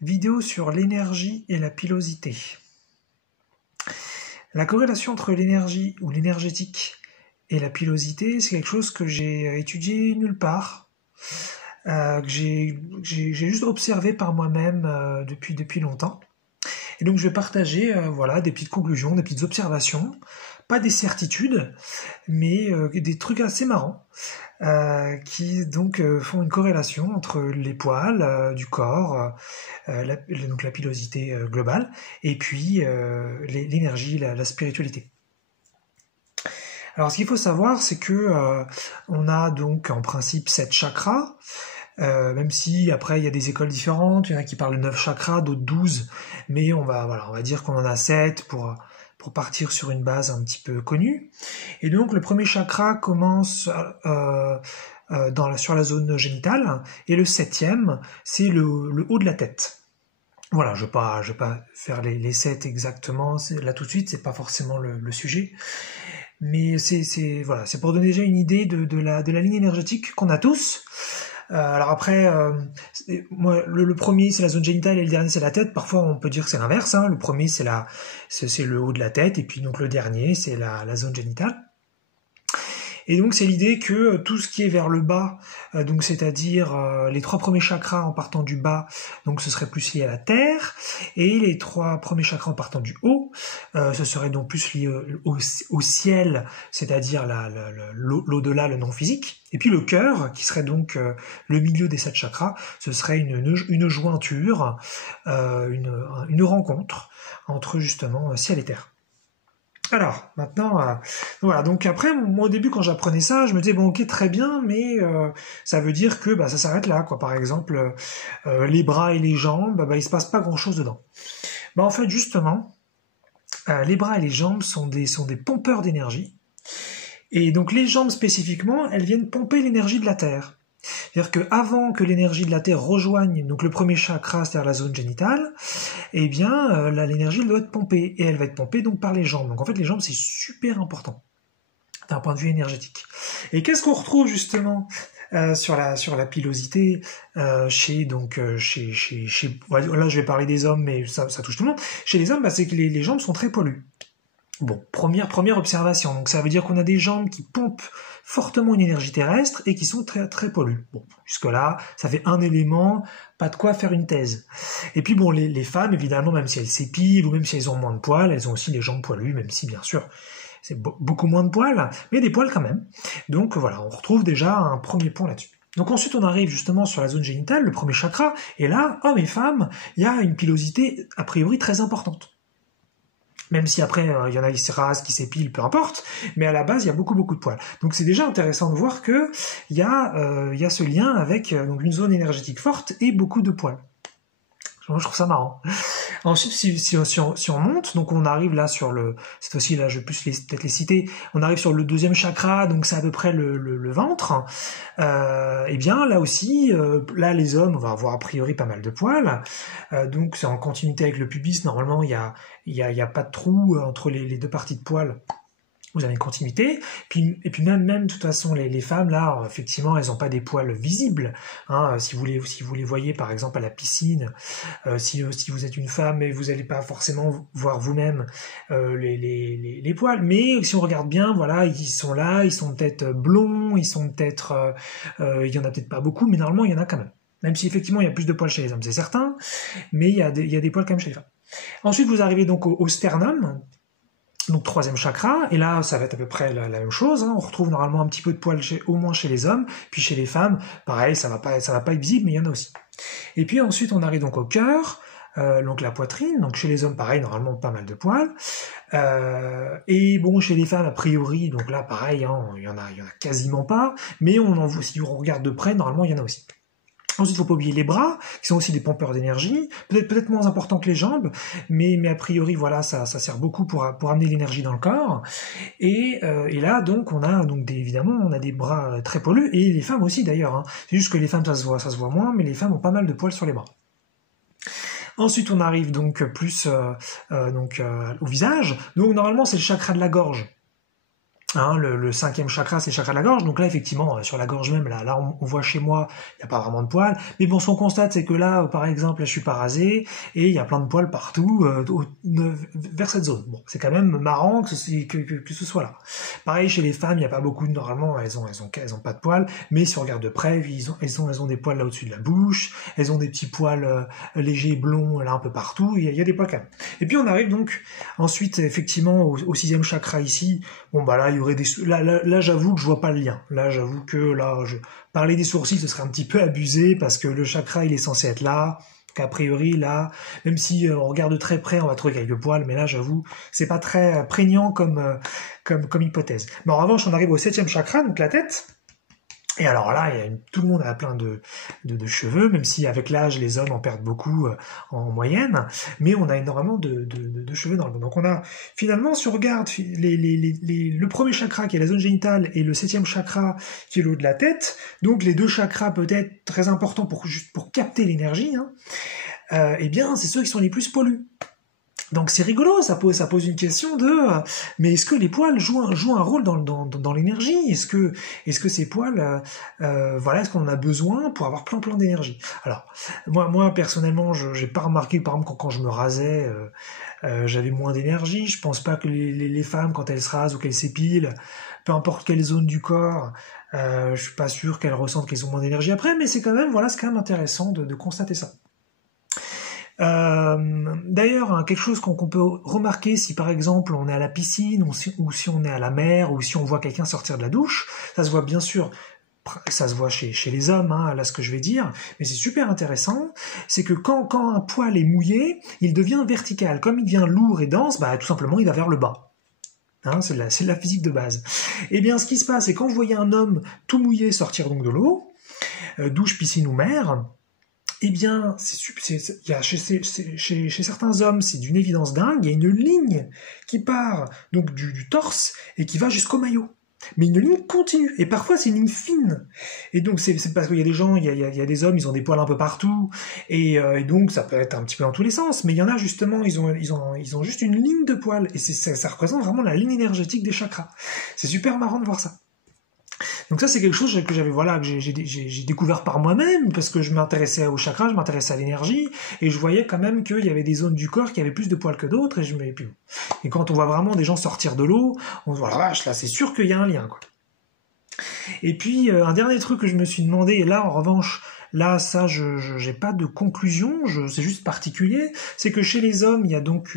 Vidéo sur l'énergie et la pilosité. La corrélation entre l'énergie ou l'énergétique et la pilosité, c'est quelque chose que j'ai étudié nulle part, que j'ai juste observé par moi-même depuis longtemps. Et donc je vais partager voilà, des petites conclusions, des petites observations, pas des certitudes, mais des trucs assez marrants. Qui donc font une corrélation entre les poils du corps, donc la pilosité globale, et puis l'énergie, la spiritualité. Alors ce qu'il faut savoir, c'est que on a donc en principe 7 chakras, même si après il y a des écoles différentes, il y en a qui parlent de 9 chakras, d'autres 12, mais on va dire qu'on en a 7 pour partir sur une base un petit peu connue. Et donc le premier chakra commence sur la zone génitale, et le 7e, c'est le haut de la tête. Voilà, je vais pas faire les 7 exactement, là tout de suite, c'est pas forcément le sujet. Mais c'est pour donner déjà une idée de la ligne énergétique qu'on a tous. Alors après, moi, le premier c'est la zone génitale et le dernier c'est la tête. Parfois on peut dire que c'est l'inverse. Hein. Le premier c'est le haut de la tête et puis donc le dernier c'est la zone génitale. Et donc c'est l'idée que tout ce qui est vers le bas, donc c'est-à-dire les 3 premiers chakras en partant du bas, donc ce serait plus lié à la terre, et les 3 premiers chakras en partant du haut, ce serait donc plus lié au ciel, c'est-à-dire l'au-delà, le non physique. Et puis le cœur, qui serait donc le milieu des 7 chakras, ce serait une jointure, une rencontre entre justement ciel et terre. Alors, maintenant, voilà, donc après, moi au début quand j'apprenais ça, je me disais, bon ok, très bien, mais ça veut dire que ça s'arrête là, quoi. Par exemple, les bras et les jambes, il se passe pas grand-chose dedans. En fait, justement, les bras et les jambes sont des pompeurs d'énergie, et donc les jambes spécifiquement, elles viennent pomper l'énergie de la Terre. C'est-à-dire qu'avant que l'énergie de la Terre rejoigne donc le premier chakra, c'est-à-dire la zone génitale, eh bien l'énergie doit être pompée, et elle va être pompée donc par les jambes. Donc en fait les jambes c'est super important d'un point de vue énergétique. Et qu'est-ce qu'on retrouve justement sur la pilosité là je vais parler des hommes, mais ça touche tout le monde. Chez les hommes, c'est que les jambes sont très poilues. Bon, première observation. Donc ça veut dire qu'on a des jambes qui pompent fortement une énergie terrestre et qui sont très très pollues. Bon, jusque-là, ça fait un élément, pas de quoi faire une thèse. Et puis bon, les femmes, évidemment, même si elles s'épilent ou même si elles ont moins de poils, elles ont aussi les jambes poilues, même si bien sûr c'est beaucoup moins de poils, mais des poils quand même. Donc voilà, on retrouve déjà un premier point là-dessus. Donc ensuite on arrive justement sur la zone génitale, le premier chakra, et là, hommes et femmes, il y a une pilosité a priori très importante. Même si après, il y en a qui se rasent, qui s'épilent, peu importe, mais à la base, il y a beaucoup de poils. Donc c'est déjà intéressant de voir que il y a ce lien avec donc une zone énergétique forte et beaucoup de poils. Moi, je trouve ça marrant. Ensuite, si on monte, donc on arrive là sur cette fois-ci, là, je vais plus peut-être les citer, on arrive sur le deuxième chakra, donc c'est à peu près le ventre. Et bien, là aussi, là, les hommes, on va avoir a priori pas mal de poils. Donc, c'est en continuité avec le pubis. Normalement, il y a pas de trou entre les deux parties de poils. Vous avez une continuité, et puis même de toute façon les femmes là, effectivement, elles n'ont pas des poils visibles. Hein, si vous les voyez par exemple à la piscine, si vous êtes une femme et vous n'allez pas forcément voir vous-même les poils, mais si on regarde bien, voilà, ils sont là, ils sont peut-être blonds, ils sont peut-être, il y en a peut-être pas beaucoup, mais normalement il y en a quand même. Même si effectivement il y a plus de poils chez les hommes, c'est certain, mais il y a des poils quand même chez les femmes. Ensuite vous arrivez donc au sternum. Donc 3e chakra, et là ça va être à peu près la même chose, hein. On retrouve normalement un petit peu de poils au moins chez les hommes, puis chez les femmes, pareil, ça va pas être visible, mais il y en a aussi. Et puis ensuite on arrive donc au cœur, donc la poitrine, donc chez les hommes pareil, normalement pas mal de poils, et bon chez les femmes a priori, donc là pareil, hein, il y en a quasiment pas, mais si on regarde de près, normalement il y en a aussi. Ensuite, il ne faut pas oublier les bras, qui sont aussi des pompeurs d'énergie, peut-être moins importants que les jambes, mais a priori, voilà, ça sert beaucoup pour amener l'énergie dans le corps. Et là, donc, évidemment, on a des bras très poilus, et les femmes aussi d'ailleurs. Hein. C'est juste que les femmes, ça se voit moins, mais les femmes ont pas mal de poils sur les bras. Ensuite, on arrive donc plus au visage. Donc, normalement, c'est le chakra de la gorge. Hein, le cinquième chakra, c'est le chakra de la gorge. Donc là, effectivement, sur la gorge même, là on voit chez moi, il n'y a pas vraiment de poils. Mais bon, ce qu'on constate, c'est que là, par exemple, là, je suis pas rasé et il y a plein de poils partout vers cette zone. Bon, c'est quand même marrant que ce soit là. Pareil, chez les femmes, il n'y a pas beaucoup, normalement, elles ont pas de poils. Mais si on regarde de près, elles ont des poils là au-dessus de la bouche. Elles ont des petits poils légers, blonds, là un peu partout. Il y a des poils quand même. Et puis on arrive donc ensuite, effectivement, au sixième chakra ici. Bon, bah là, il y aurait des... Là, j'avoue que je vois pas le lien. Là, j'avoue que parler des sourcils, ce serait un petit peu abusé parce que le chakra, il est censé être là. Qu'a priori, là, même si on regarde de très près, on va trouver quelques poils, mais là, j'avoue, c'est pas très prégnant comme hypothèse. Mais en revanche, on arrive au septième chakra, donc la tête. Et alors là, tout le monde a plein de cheveux, même si avec l'âge, les hommes en perdent beaucoup en moyenne, mais on a énormément de cheveux dans le dos. Donc on a, finalement, si on regarde le premier chakra qui est la zone génitale et le septième chakra qui est le haut de la tête, donc les deux chakras peut-être très importants pour capter l'énergie, hein, eh bien c'est ceux qui sont les plus pollués. Donc c'est rigolo, ça pose une question mais est-ce que les poils jouent un rôle dans l'énergie? Est-ce que ces poils, voilà, est-ce qu'on en a besoin pour avoir plein d'énergie? Alors moi personnellement, j'ai pas remarqué, par exemple, quand je me rasais, j'avais moins d'énergie. Je pense pas que les femmes, quand elles se rasent ou qu'elles s'épilent, peu importe quelle zone du corps, je suis pas sûr qu'elles ressentent qu'elles ont moins d'énergie après, mais c'est quand même intéressant de constater ça. D'ailleurs, hein, quelque chose qu'on peut remarquer si par exemple on est à la piscine ou si on est à la mer ou si on voit quelqu'un sortir de la douche, ça se voit bien sûr, ça se voit chez les hommes, hein, là ce que je vais dire, mais c'est super intéressant, c'est que quand un poil est mouillé, il devient vertical. Comme il devient lourd et dense, bah tout simplement il va vers le bas. Hein, c'est de la physique de base. Et bien ce qui se passe, c'est quand vous voyez un homme tout mouillé sortir donc de l'eau, douche, piscine ou mer, eh bien, chez certains hommes, c'est d'une évidence dingue, il y a une ligne qui part donc du torse et qui va jusqu'au maillot. Mais une ligne continue, et parfois c'est une ligne fine. Et donc c'est parce qu'il y a des gens, il y a des hommes, ils ont des poils un peu partout, et donc ça peut être un petit peu dans tous les sens, mais il y en a justement, ils ont juste une ligne de poils, et ça représente vraiment la ligne énergétique des chakras. C'est super marrant de voir ça. Donc ça c'est quelque chose que j'ai découvert par moi-même parce que je m'intéressais au chakra, je m'intéressais à l'énergie et je voyais quand même qu'il y avait des zones du corps qui avaient plus de poils que d'autres et quand on voit vraiment des gens sortir de l'eau, on se voit la vache là c'est sûr qu'il y a un lien quoi. Et puis un dernier truc que je me suis demandé et là en revanche là, ça, j'ai pas de conclusion, c'est juste particulier. C'est que chez les hommes, il y a donc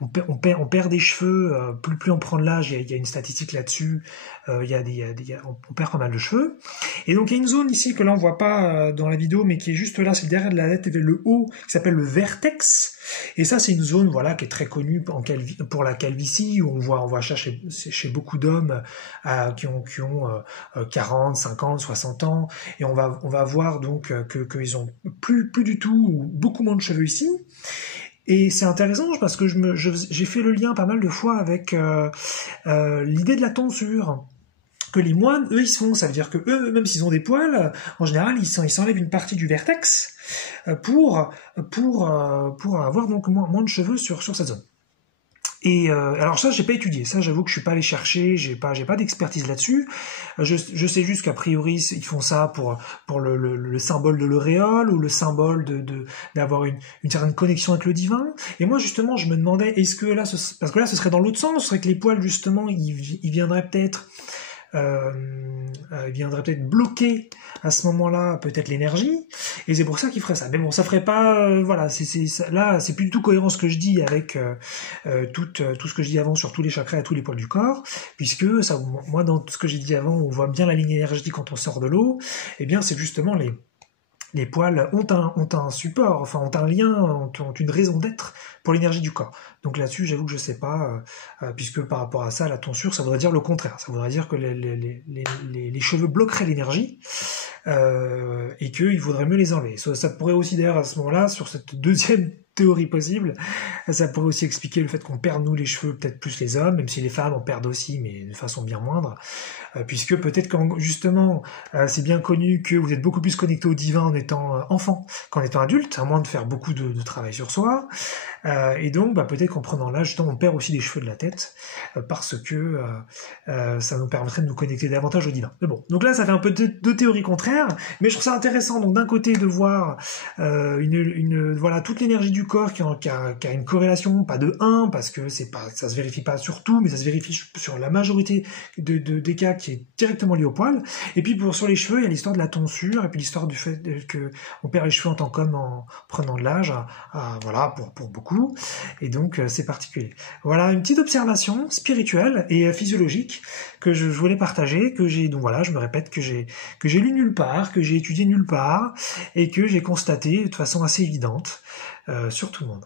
on perd des cheveux. Plus on prend de l'âge, il y a une statistique là-dessus. On perd pas mal de cheveux. Et donc il y a une zone ici que là on voit pas dans la vidéo, mais qui est juste là, c'est le derrière de la tête, le haut, qui s'appelle le vertex. Et ça, c'est une zone, voilà, qui est très connue pour la calvitie, où on voit chez beaucoup d'hommes qui ont 40, 50, 60 ans, et on va voir donc qu'ils ont plus du tout ou beaucoup moins de cheveux ici. Et c'est intéressant parce que j'ai fait le lien pas mal de fois avec l'idée de la tonsure que les moines, eux, ils se font. Ça veut dire que eux, même s'ils ont des poils, en général, ils s'enlèvent une partie du vertex pour avoir donc moins de cheveux sur cette zone. Et alors ça, j'ai pas étudié. Ça, j'avoue que je suis pas allé chercher. J'ai pas d'expertise là-dessus. Je sais juste qu'a priori, ils font ça pour le symbole de l'auréole ou le symbole d'avoir une certaine connexion avec le divin. Et moi, justement, je me demandais, est-ce que là, parce que là, ce serait dans l'autre sens, ce serait que les poils, justement, ils viendraient peut-être bloquer à ce moment-là peut-être l'énergie, et c'est pour ça qu'il ferait ça. Mais bon, ça ferait pas, voilà, là, c'est plus du tout cohérent ce que je dis avec tout ce que je dis avant sur tous les chakras et tous les poils du corps, puisque ça, moi, dans tout ce que j'ai dit avant, on voit bien la ligne énergétique quand on sort de l'eau. Et bien, c'est justement les poils ont un support, enfin ont un lien, ont une raison d'être pour l'énergie du corps. Donc là-dessus, j'avoue que je sais pas, puisque par rapport à ça, la tonsure, ça voudrait dire le contraire. Ça voudrait dire que les cheveux bloqueraient l'énergie et qu'il vaudrait mieux les enlever. Ça pourrait aussi d'ailleurs à ce moment-là, sur cette deuxième théorie possible, ça pourrait aussi expliquer le fait qu'on perd nous les cheveux, peut-être plus les hommes, même si les femmes en perdent aussi, mais de façon bien moindre, puisque peut-être que justement, c'est bien connu que vous êtes beaucoup plus connecté au divin en étant enfant qu'en étant adulte, à moins de faire beaucoup de travail sur soi. Et donc, peut-être qu'en prenant l'âge, justement, on perd aussi des cheveux de la tête, parce que ça nous permettrait de nous connecter davantage au divin. Mais bon, donc là, ça fait un peu deux théories contraires, mais je trouve ça intéressant, donc d'un côté, de voir voilà, toute l'énergie du corps qui a une corrélation, pas de 1, parce que ça se vérifie pas sur tout, mais ça se vérifie sur la majorité des cas qui est directement lié au poil. Et puis sur les cheveux, il y a l'histoire de la tonsure, et puis l'histoire du fait que on perd les cheveux en tant qu'homme en prenant de l'âge, voilà, pour beaucoup. Et donc, c'est particulier. Voilà, une petite observation spirituelle et physiologique que je voulais partager, donc voilà, je me répète, que j'ai lu nulle part, que j'ai étudié nulle part, et que j'ai constaté de façon assez évidente sur tout le monde.